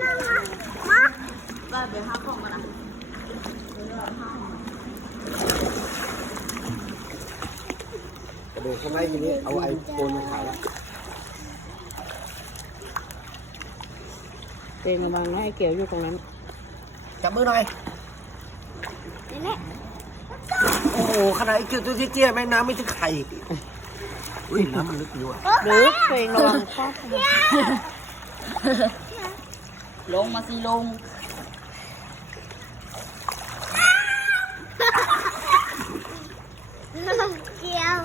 ได้เดี๋ยวห้าของกันนะกระโดดเข้าไปทีนี้เอาไอโฟนมาถ่ายแล้วเตงระวังนะไอ้เกี่ยวอยู่ตรงนั้น จับมือหน่อย โอ้โหขนาดไอ้เกี่ยวตัวเจี๊ยๆแม่งน้ำไม่ถึงไข่อุ้ยน้ำมันลึกอยู่อะหรือเตงระวังป๊อก ลงมาสิลง เกี่ยว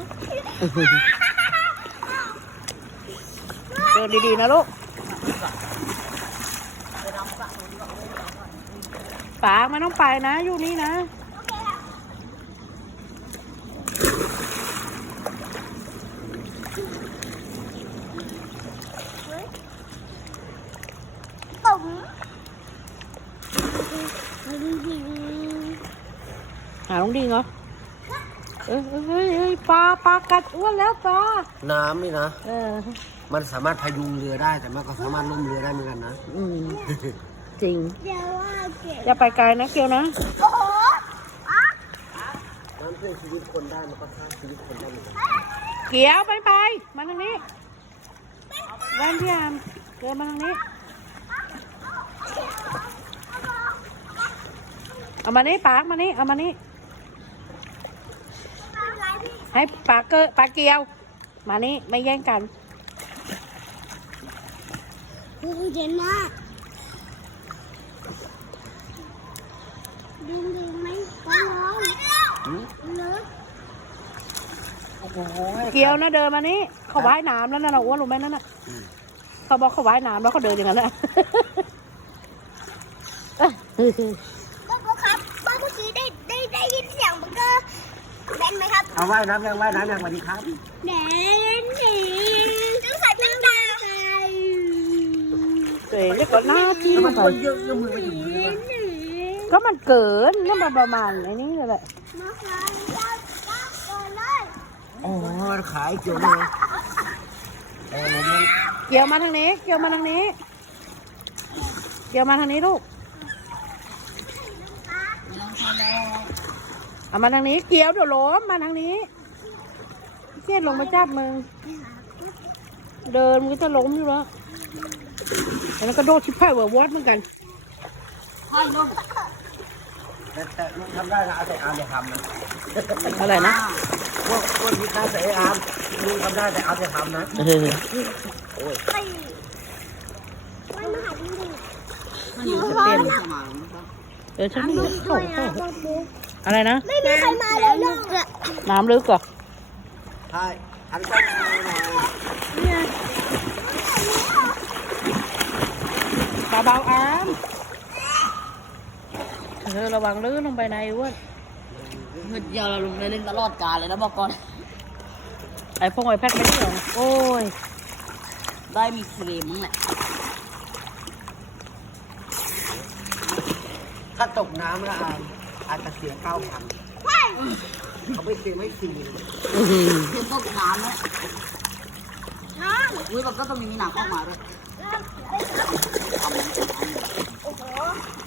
เดินดีๆนะลูกปากไม่ต้องไปนะอยู่นี่นะ ปุ๋ม หาลงดิงเหรอเอ้ยเอ้ยเฮ้ยเฮ้ยปลาปลากัดอ้วนแล้วปลาน้ำนี่นะ เออ มันสามารถพยุงเรือได้แต่มันก็สามารถล่มเรือได้เหมือนกันนะ อืม จริง เดี๋ยวว่าเกี่ยวอย่าไปไกลนะเกียวนะ โอ้โหอะน้ำช่วยชีวิตคนได้มันก็ฆ่าชีวิตคนได้เหมือนกันเกียวไปไปมาทางนี้แว่นพี่อามเดินมาทางนี้ เอามานี่ปากมานี่เอามานี่อะไรพี่ ให้ปากเกอปากเกียว มานี่ไม่แย่งกันโอ้ยเย็นมากดึงดึงไหมร้อนหืมเลิกโอ้โหเกียวนะเดินมานี่เขาว่ายน้ำแล้วนะเราอ้วนรู้ไหมนั่นน่ะเขาบอกเขาว่ายน้ำแล้วเขาเดินอย่างนั้นแหละ ก็บอกครับเมื่อกี้ได้ได้ได้ยินเสียงมันก็ แดนไหมครับเอาว่ายน้ำยังว่ายน้ำยังสวัสดีครับแดนนี่ต้องใส่ตั้งตาตัวเองเรียกว่าหน้าที่แล้วมัมันนไปคนเยอะเยอะมือไม่ถึงมือเลยก็มันเกินนี่มันประมาณไอ้นี้แหละมาขายยาวยาวก่อนเลยโอ้โหมันขายเกี่ยวเลยเออมันเกี่ยวมาทางนี้ เกี่ยวมาทางนี้ เกี่ยวมาทางนี้ลูก เอามาทางนี้เกี่ยวเดี๋ยวล้มมาทางนี้เสียดลงมาจับมึง เดินมันก็จะล้มอยู่แล้วแล้วก็โดดชิบหายเวอร์วอดเหมือนกันให้ลงแต่แต่ลุงทำได้นะเอาแต่อาร์มอย่าทำนะอะไรนะพวกพวกพิษนะแต่ไอ้อาร์มลุงทำได้แต่เอาแต่ทำนะเออโอ้ยไปไม่มาหาที่นี่มันอยู่ที่เป็นสมอง เออฉันไม่รู้ด้วยนะต้องดูอะไรนะ ไม่มีใครมาเลยลูกอะน้ำลึกเหรอใช่หันกล้องมาหน่อยเบาๆอามเธอระวังลื่นลงไปในอ้วนเงินเดียวเราลงได้เล่นตลอดกาลเลยนะบอกก่อน ไอ้พวกไอ้แพทไม่ได้เหรอโอ้ย ได้มีเครมมั้งแหละ ถ้าตกน้ำแล้วอาร์มอาจจะเสียเก้าพันเขาไม่เสียไม่สี่อื้อหือเพื่อนตกน้ำเนี่ยน้องอุ้ยมันก็ต้องมีหนังออกมาด้วยโอ้โห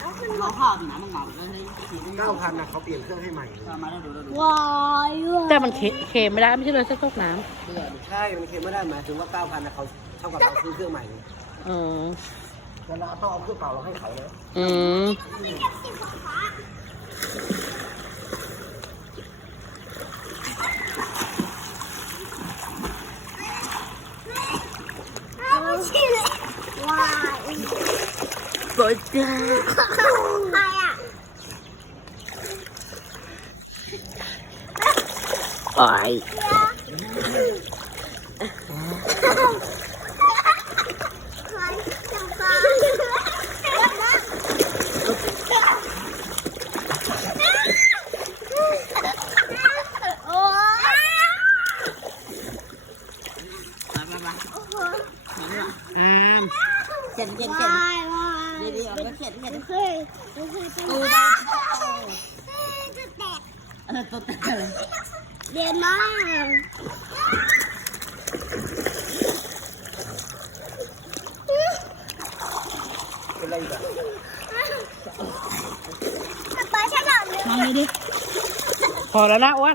เอาขึ้นเราข้าวมีน้ำออกมาแล้วให้สีได้เก้าพันนะเขาเปลี่ยนเครื่องให้ใหม่เลยมาแล้วดูดูดูวายแต่มันเคเค็มไม่ได้ไม่ใช่เลยสักตกน้เพื่อดิใช่ มันเคลมไม่ได้หมายถึงว่าเก้าพันนะเขาเท่ากับเราซื้อเครื่องใหม่เลยำเออ แล้วเราต้องเอาเครื่องเก่าเราให้เขานะอืมไม่ใช่เลยวายปวดจ้าใครอะโอ้ย ใครจังฟ้าโอ้ย ไปไปไปโอ้โหอามเขียนเขียนเขียนวายวายเดี๋ยวเดี๋ยวก็เขียนเขียนไม่เคยไม่เคยเป็นตูบ้าดาจะแตกเออตัวแตกเลยเรียนมากเป็นเป็นไรอีกอะปลาฉลามเลยทำเลยดิพอแล้วนะอ้วน